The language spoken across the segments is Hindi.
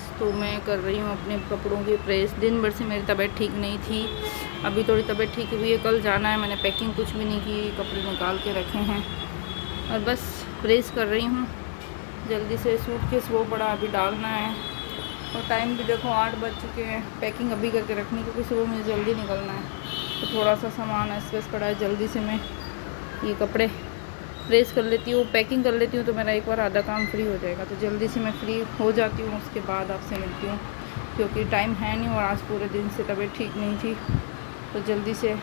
फ्रेंड्स, तो मैं कर रही हूँ अपने कपड़ों की प्रेस। दिन भर से मेरी तबीयत ठीक नहीं थी, अभी थोड़ी तबीयत ठीक हुई है। कल जाना है, मैंने पैकिंग कुछ भी नहीं की, कपड़े निकाल के रखे हैं और बस प्रेस कर रही हूँ जल्दी से। सूटकेस वो पड़ा, अभी डालना है और टाइम भी देखो 8 बज चुके हैं। पैकिंग अभी करके रखनी क्योंकि सुबह मुझे जल्दी निकलना है, तो थोड़ा सा सामान ऐसे पड़ा है। जल्दी से मैं ये कपड़े प्रेस कर लेती हूँ, पैकिंग कर लेती हूँ, तो मेरा एक बार आधा काम फ्री हो जाएगा। तो जल्दी से मैं फ्री हो जाती हूँ, उसके बाद आपसे मिलती हूँ क्योंकि टाइम है नहीं और आज पूरे दिन से तबीयत ठीक नहीं थी। तो जल्दी से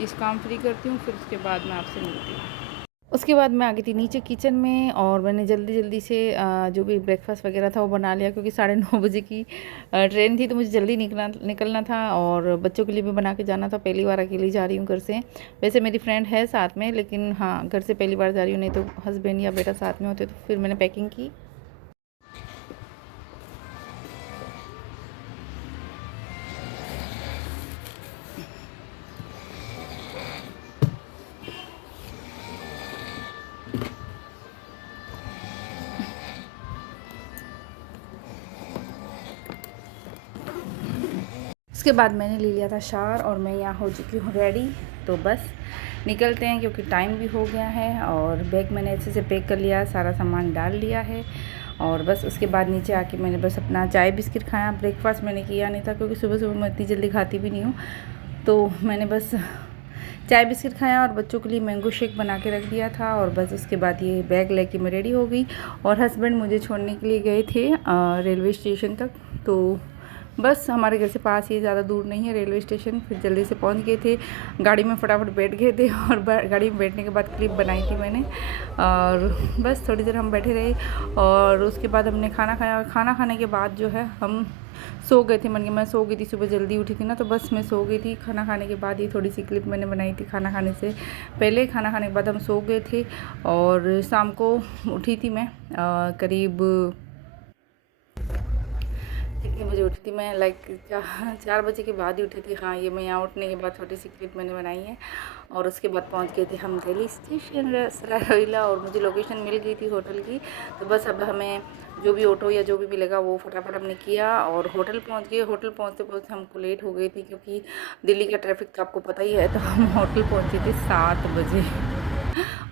इस काम फ्री करती हूँ, फिर उसके बाद मैं आपसे मिलती हूँ। उसके बाद मैं आ गई थी नीचे किचन में और मैंने जल्दी जल्दी से जो भी ब्रेकफास्ट वगैरह था वो बना लिया क्योंकि 9:30 बजे की ट्रेन थी, तो मुझे जल्दी निकलना था और बच्चों के लिए भी बना के जाना था। पहली बार अकेली जा रही हूँ घर से। वैसे मेरी फ्रेंड है साथ में, लेकिन हाँ, घर से पहली बार जा रही हूँ, नहीं तो हस्बैंड या बेटा साथ में होते। तो फिर मैंने पैकिंग की। उसके बाद मैंने ले लिया था शावर और मैं यहाँ हो चुकी हूँ रेडी। तो बस निकलते हैं क्योंकि टाइम भी हो गया है और बैग मैंने अच्छे से पैक कर लिया, सारा सामान डाल लिया है। और बस उसके बाद नीचे आके मैंने बस अपना चाय बिस्किट खाया। ब्रेकफास्ट मैंने किया नहीं था क्योंकि सुबह सुबह मैं इतनी जल्दी खाती भी नहीं हूँ, तो मैंने बस चाय बिस्किट खाया और बच्चों के लिए मैंगो शेक बना के रख दिया था। और बस उसके बाद ये बैग लेके मैं रेडी हो गई और हस्बैंड मुझे छोड़ने के लिए गए थे रेलवे स्टेशन तक। तो बस हमारे घर से पास ही, ज़्यादा दूर नहीं है रेलवे स्टेशन। फिर जल्दी से पहुंच गए थे, गाड़ी में फटाफट बैठ गए थे और गाड़ी में बैठने के बाद क्लिप बनाई थी मैंने। और बस थोड़ी देर हम बैठे रहे और उसके बाद हमने खाना खाया और खाना खाने के बाद जो है हम सो गए थे। मैं सो गई थी, सुबह जल्दी उठी थी ना, तो बस मैं सो गई थी। खाना खाने के बाद ये थोड़ी सी क्लिप मैंने बनाई थी खाना खाने से पहले। खाना खाने के बाद हम सो गए थे और शाम को उठी थी मैं करीब कितने बजे उठी थी मैं, लाइक 4 बजे के बाद ही उठी थी। हाँ, ये मैं यहाँ उठने के बाद छोटी सी क्लिप मैंने बनाई है। और उसके बाद पहुँच गए थे हम दिल्ली स्टेशन सरायरोला और मुझे लोकेशन मिल गई थी होटल की। तो बस अब हमें जो भी ऑटो या जो भी मिलेगा वो फटाफट हमने किया और होटल पहुँच गए। होटल पहुँचते पहुँचते हमको लेट हो गई थी क्योंकि दिल्ली का ट्रैफिक तो आपको पता ही है। तो हम होटल पहुँचे थे 7 बजे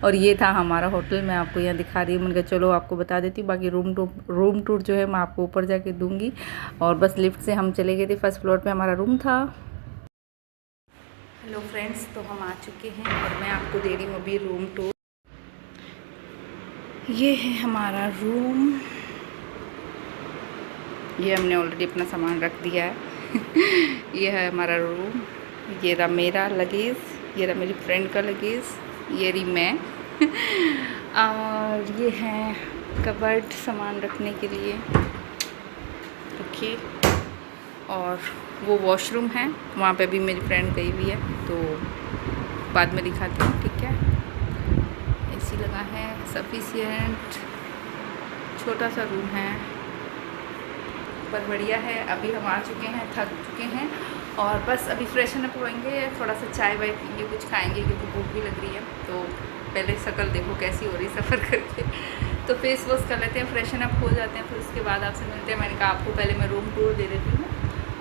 और ये था हमारा होटल। मैं आपको यहाँ दिखा रही हूँ, मैंने कहा चलो आपको बता देती हूँ। बाकी रूम टूर जो है मैं आपको ऊपर जाके दूँगी। और बस लिफ्ट से हम चले गए थे, फर्स्ट फ्लोर पे हमारा रूम था। हेलो फ्रेंड्स, तो हम आ चुके हैं और मैं आपको दे रही हूँ अभी रूम टूर। ये है हमारा रूम, ये हमने ऑलरेडी अपना सामान रख दिया है ये है हमारा रूम। ये रहा मेरा लगेज, ये रहा मेरी फ्रेंड का लगेज, ये रही मैं और ये है कबर्ड सामान रखने के लिए, रखिए। और वो वॉशरूम है, वहाँ पे भी मेरी फ्रेंड गई हुई है, तो बाद में दिखाती हूँ, ठीक है। एसी लगा है, सफिशिएंट, छोटा सा रूम है पर बढ़िया है। अभी हम आ चुके हैं, थक चुके हैं और बस अभी फ्रेशन अप होएंगे, थोड़ा सा चाय वाय पीएंगे, कुछ खाएंगे क्योंकि भूख भी लग रही है। तो पहले शक्ल देखो कैसी हो रही सफ़र करके, तो फेस वॉश कर लेते हैं, फ्रेशन अप हो जाते हैं, फिर उसके बाद आपसे मिलते हैं। मैंने कहा आपको पहले मैं रूम टूर दे देती हूँ,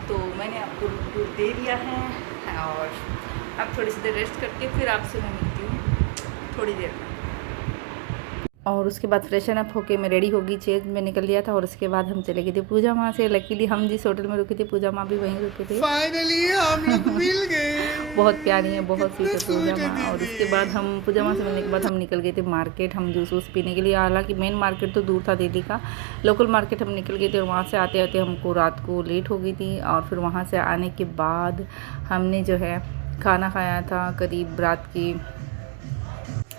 तो मैंने आपको रूम टूर दे दिया है और अब थोड़ी सी देर रेस्ट करके फिर आपसे मैं मिलती हूँ थोड़ी देर में। और उसके बाद फ्रेशन अप होके मैं रेडी होगी, चेंज में निकल लिया था और उसके बाद हम चले गए थे पूजा माँ से। लकीली हम जिस होटल में रुके थे पूजा माँ भी वहीं रुके थे। फाइनली हम लोग मिल गए। बहुत प्यारी है, बहुत स्वीट कितने है पूजा स्वीट है माँ। और उसके दीदी। बाद हम पूजा माँ से मिलने के बाद हम निकल गए थे मार्केट, हम जूस वूस पीने के लिए। हालांकि मेन मार्केट तो दूर था दिल्ली का, लोकल मार्केट हम निकल गए थे और वहाँ से आते आते हमको रात को लेट हो गई थी। और फिर वहाँ से आने के बाद हमने जो है खाना खाया था करीब रात की,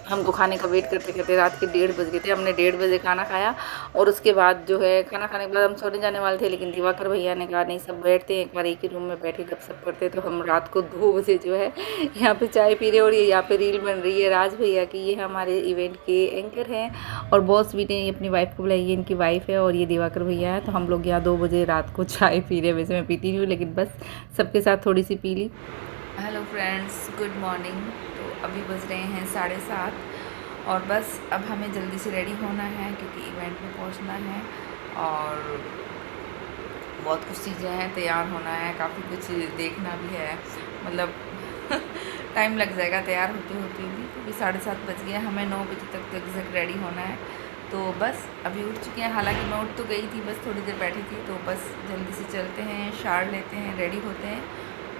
हमको खाने का वेट करते करते रात के 1:30 बज गए थे। हमने 1:30 बजे खाना खाया और उसके बाद जो है खाना खाने के बाद हम सोने जाने वाले थे, लेकिन दिवाकर भैया ने कहा नहीं, सब बैठते हैं एक बार एक ही रूम में बैठे गपशप करते। तो हम रात को 2 बजे जो है यहाँ पे चाय पी रहे और ये यहाँ पे रील बन रही है राज भैया की। ये हमारे इवेंट के एंकर हैं और बॉस भी ने अपनी वाइफ को बुलाई, ये इनकी वाइफ है और ये दिवाकर भैया है। तो हम लोग यहाँ 2 बजे रात को चाय पी रहे हैं। वैसे मैं पीती नहीं हूँ, लेकिन बस सबके साथ थोड़ी सी पी ली। Hello friends, good morning. तो अभी बज रहे हैं 7:30 और बस अब हमें जल्दी से रेडी होना है क्योंकि इवेंट में पहुंचना है। और बहुत कुछ चीज़ें हैं, तैयार होना है, काफ़ी कुछ देखना भी है, मतलब टाइम लग जाएगा तैयार होते होते भी, क्योंकि 7:30 बज गए, हमें 9 बजे तक तो एग्जैक्ट रेडी होना है। तो बस अभी उठ चुके हैं, हालांकि मैं उठ तो गई थी, बस थोड़ी देर बैठी थी, तो बस जल्दी से चलते हैं, शावर लेते हैं, रेडी होते हैं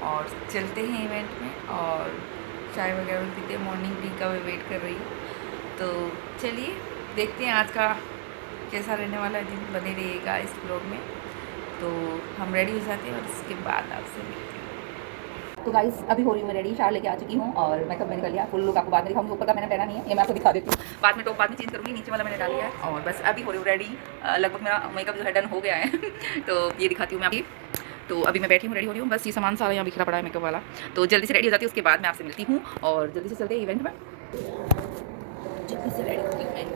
और चलते हैं इवेंट में, और चाय वगैरह पीते हैं, मॉर्निंग टी का मैं वेट कर रही हूँ। तो चलिए देखते हैं आज का कैसा रहने वाला है दिन, बने रहिएगा इस ब्लॉग में। तो हम रेडी हो जाते हैं और इसके बाद आपसे मिलते हैं। तो गाइस अभी हो रही हूँ मैं रेडी, शावर लेके आ चुकी हूँ और मेकअप मैंने कर लिया, फुल लुक आपको बाद में दिखाऊंगी। ऊपर का मैंने पहना नहीं है, ये मैं आपको दिखा देती हूँ, बाद में टॉप बाद में चेंज करूँगी, नीचे वाला मैंने डाल लिया है। और बस अभी हो रही हूँ रेडी, लगभग मेरा मेकअप जो है डन हो गया है तो ये दिखाती हूँ मैं अभी। तो अभी मैं बैठी हूँ, रेडी हो रही हूँ, बस ये सामान सारा यहाँ बिखरा पड़ा है मेकअप वाला। तो जल्दी से रेडी हो जाती है, उसके बाद मैं आपसे मिलती हूँ और जल्दी से चलते हैं इवेंट में। जल्दी से रेडी होती हूँ मैं।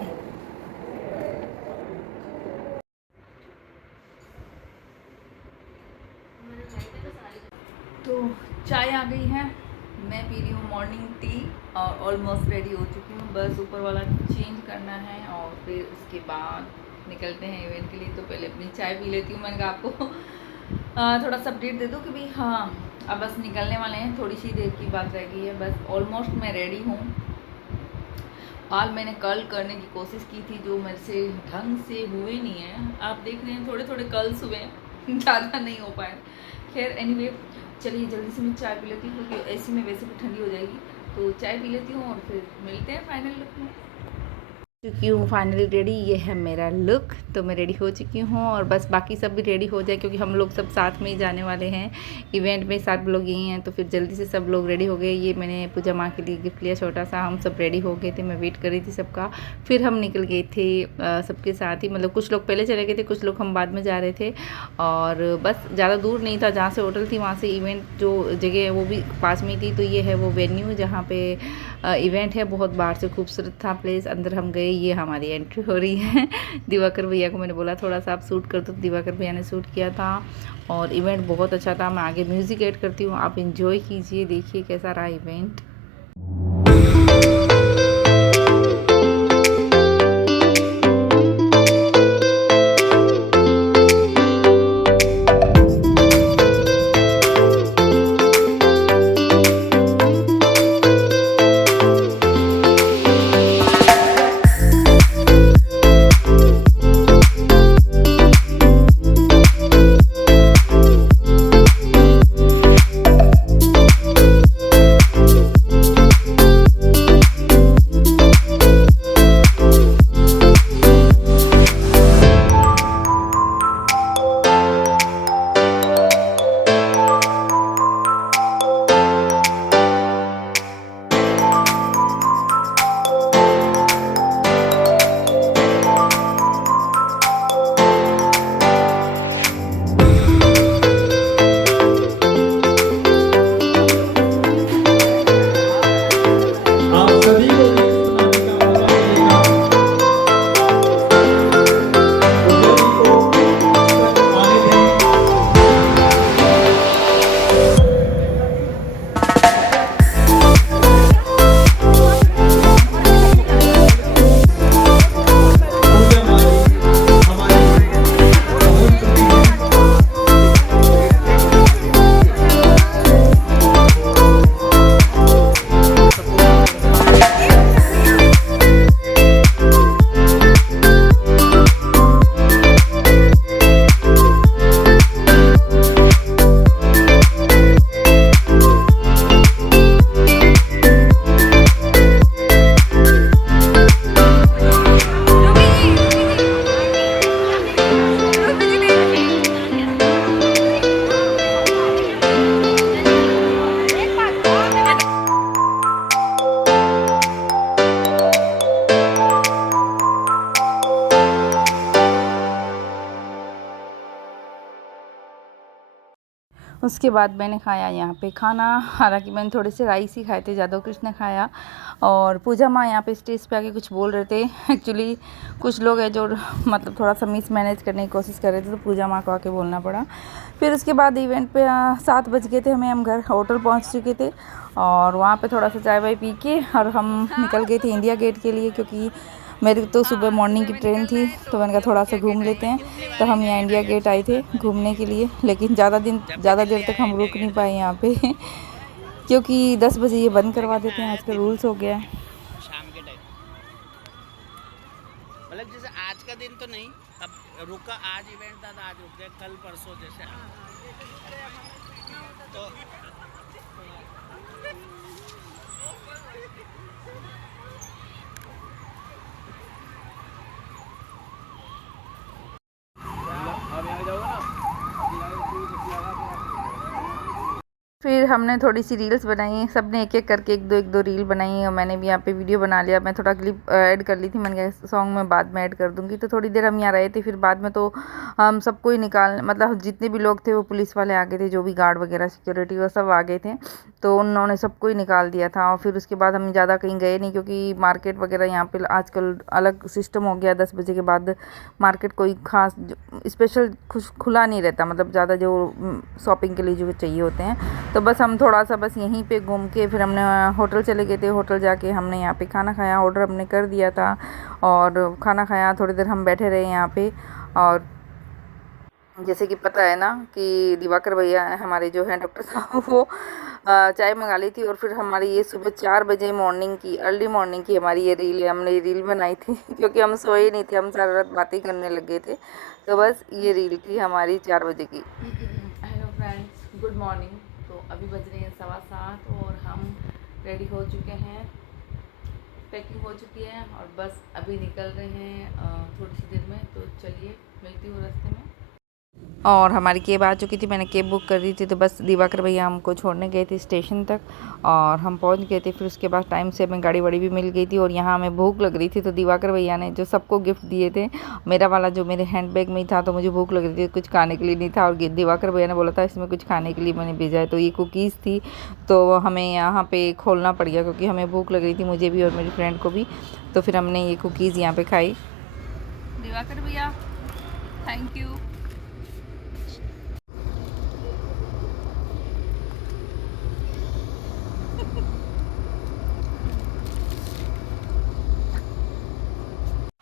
तो चाय आ गई है, मैं पी रही हूँ मॉर्निंग टी और ऑलमोस्ट रेडी हो चुकी हूँ, बस ऊपर वाला चेंज करना है और फिर उसके बाद निकलते हैं इवेंट के लिए। तो पहले अपनी चाय पी लेती हूँ, मैंने कहा आपको थोड़ा सा अपडेट दे दूँ कि भाई हाँ अब बस निकलने वाले हैं, थोड़ी सी देर की बात रह गई है, बस ऑलमोस्ट मैं रेडी हूँ। बाल मैंने कर्ल करने की कोशिश की थी, जो मेरे से ढंग से हुए नहीं है, आप देख रहे हैं थोड़े थोड़े कर्ल्स हुए हैं ज़्यादा नहीं हो पाए। खैर एनीवे चलिए जल्दी से मैं चाय पी लेती हूँ, क्योंकि ऐसी में वैसे भी ठंडी हो जाएगी। तो चाय पी लेती हूँ और फिर मिलते हैं फाइनल लुक में। चुकी हूँ फाइनली रेडी, ये है मेरा लुक। तो मैं रेडी हो चुकी हूँ और बस बाकी सब भी रेडी हो जाए, क्योंकि हम लोग सब साथ में ही जाने वाले हैं इवेंट में, 7 लोग यही हैं। तो फिर जल्दी से सब लोग रेडी हो गए। ये मैंने पूजा माँ के लिए गिफ्ट लिया छोटा सा, हम सब रेडी हो गए थे, मैं वेट कर रही थी सबका। फिर हम निकल गए थे सबके साथ ही, मतलब कुछ लोग पहले चले गए थे, कुछ लोग हम बाद में जा रहे थे। और बस ज़्यादा दूर नहीं था, जहाँ से होटल थी वहाँ से इवेंट जो जगह है वो भी पास में थी। तो ये है वो वेन्यू जहाँ पे इवेंट है, बहुत बाहर से खूबसूरत था प्लेस। अंदर हम गए, ये हमारी एंट्री हो रही है दिवाकर भैया को मैंने बोला थोड़ा सा आप शूट कर दो, तो दिवाकर भैया ने शूट किया था और इवेंट बहुत अच्छा था। मैं आगे म्यूज़िक ऐड करती हूँ, आप इंजॉय कीजिए, देखिए कैसा रहा इवेंट। उसके बाद मैंने खाया यहाँ पे खाना, हालांकि मैंने थोड़े से राइस ही खाए थे, ज़्यादा कुछ ने खाया। और पूजा माँ यहाँ पे स्टेज पे आके कुछ बोल रहे थे। एक्चुअली कुछ लोग हैं जो मतलब थोड़ा सा मिस मैनेज करने की कोशिश कर रहे थे, तो पूजा माँ को आके बोलना पड़ा। फिर उसके बाद इवेंट पे 7 बज गए थे, हम घर होटल पहुँच चुके थे और वहाँ पर थोड़ा सा चाय वाय पी के और हम निकल गए थे इंडिया गेट के लिए, क्योंकि मेरी तो सुबह मॉर्निंग की ट्रेन थी, तो मैंने कहा थोड़ा सा घूम लेते हैं। तो हम यहाँ इंडिया गेट आए थे घूमने के लिए, लेकिन ज़्यादा देर तक हम रुक नहीं पाए यहाँ पे क्योंकि 10 बजे ये बंद करवा देते हैं, आजकल रूल्स हो गया है। शाम के टाइम मतलब जैसे आज का दिन तो नहीं, अब रुका, आज इवेंट था तो आज रुक गए, कल परसों जैसे तो फिर हमने थोड़ी सी रील्स बनाई, सब ने एक एक करके एक दो रील बनाई और मैंने भी यहाँ पे वीडियो बना लिया। मैं थोड़ा क्लिप ऐड कर ली थी, मैंने कहा सॉन्ग में बाद में ऐड कर दूँगी। तो थोड़ी देर हम यहाँ रहे थे, फिर बाद में तो हम सबको ही निकाल, मतलब जितने भी लोग थे वो पुलिस वाले आ गए थे, जो भी गार्ड वगैरह सिक्योरिटी वो सब आ गए थे, तो उन्होंने सबको ही निकाल दिया था। और फिर उसके बाद हम ज़्यादा कहीं गए नहीं, क्योंकि मार्केट वगैरह यहाँ पे आजकल अलग सिस्टम हो गया, 10 बजे के बाद मार्केट कोई खास स्पेशल खुला नहीं रहता, मतलब ज़्यादा जो शॉपिंग के लिए जो चाहिए होते हैं। तो बस हम थोड़ा सा बस यहीं पे घूम के फिर हमने होटल चले गए थे। होटल जाके हमने यहाँ पे खाना खाया, ऑर्डर हमने कर दिया था और खाना खाया। थोड़ी देर हम बैठे रहे यहाँ पे, और जैसे कि पता है ना कि दिवाकर भैया हमारे जो हैं डॉक्टर साहब, वो चाय मंगा ली थी। और फिर हमारी ये सुबह 4 बजे मॉर्निंग की, अर्ली मॉर्निंग की हमारी ये रील, हमने ये रील बनाई थी क्योंकि हम सोए नहीं थे, हम सारा रात बातें करने लगे थे। तो बस ये रील थी हमारी 4 बजे की। Hello friends, good morning. तो अभी बज रहे हैं 7:15 और हम रेडी हो चुके हैं, पैकिंग हो चुकी है और बस अभी निकल रहे हैं थोड़ी सी देर में। तो चलिए मिलती हूँ रास्ते में। और हमारी कैब आ चुकी थी, मैंने कैब बुक कर दी थी। तो बस दिवाकर भैया हमको छोड़ने गए थे स्टेशन तक और हम पहुंच गए थे। फिर उसके बाद टाइम से हमें गाड़ी वाड़ी भी मिल गई थी और यहाँ हमें भूख लग रही थी। तो दिवाकर भैया ने जो सबको गिफ्ट दिए थे, मेरा वाला जो मेरे हैंडबैग में ही था, तो मुझे भूख लग रही थी, कुछ खाने के लिए नहीं था। और दिवाकर भैया ने बोला था इसमें कुछ खाने के लिए मैंने भेजा है, तो ये कुकीज़ थी। तो हमें यहाँ पर खोलना पड़ गया क्योंकि हमें भूख लग रही थी, मुझे भी और मेरी फ्रेंड को भी। तो फिर हमने ये कुकीज़ यहाँ पर खाई। दिवाकर भैया थैंक यू।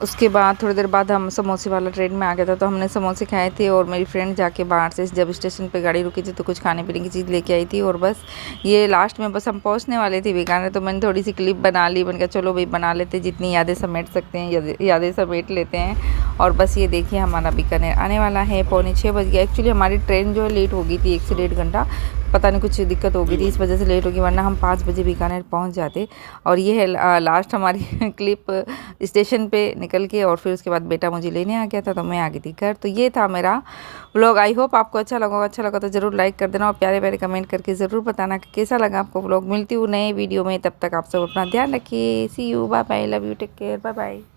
उसके बाद थोड़ी देर बाद हम समोसे वाला ट्रेन में आ गया था, तो हमने समोसे खाए थे। और मेरी फ्रेंड जाके बाहर से जब स्टेशन पे गाड़ी रुकी थी तो कुछ खाने पीने की चीज़ लेके आई थी। और बस ये लास्ट में बस हम पहुंचने वाले थे बीकानेर, तो मैंने थोड़ी सी क्लिप बना ली। मैंने कहा चलो भाई बना लेते, जितनी यादें समेट सकते हैं यादें समेट लेते हैं। और बस ये देखिए हमारा बीकानेर आने वाला है, 5:45 बज गया। एक्चुअली हमारी ट्रेन जो है लेट हो गई थी 1 से 1.5 घंटा, पता नहीं कुछ दिक्कत हो गई थी, इस वजह से लेट हो गई, वरना हम 5 बजे बीकानेर पहुंच जाते। और ये है लास्ट हमारी क्लिप स्टेशन पे निकल के। और फिर उसके बाद बेटा मुझे लेने आ गया था, तो मैं आ गई थी घर। तो ये था मेरा व्लॉग। आई होप आपको अच्छा लगा तो ज़रूर लाइक कर देना और प्यारे प्यारे कमेंट करके ज़रूर बताना कि कैसा लगा आपको व्लॉग। मिलती हूँ नए वीडियो में, तब तक आप सब अपना ध्यान रखिए। See you, bye bye, love you, take care, bye bye.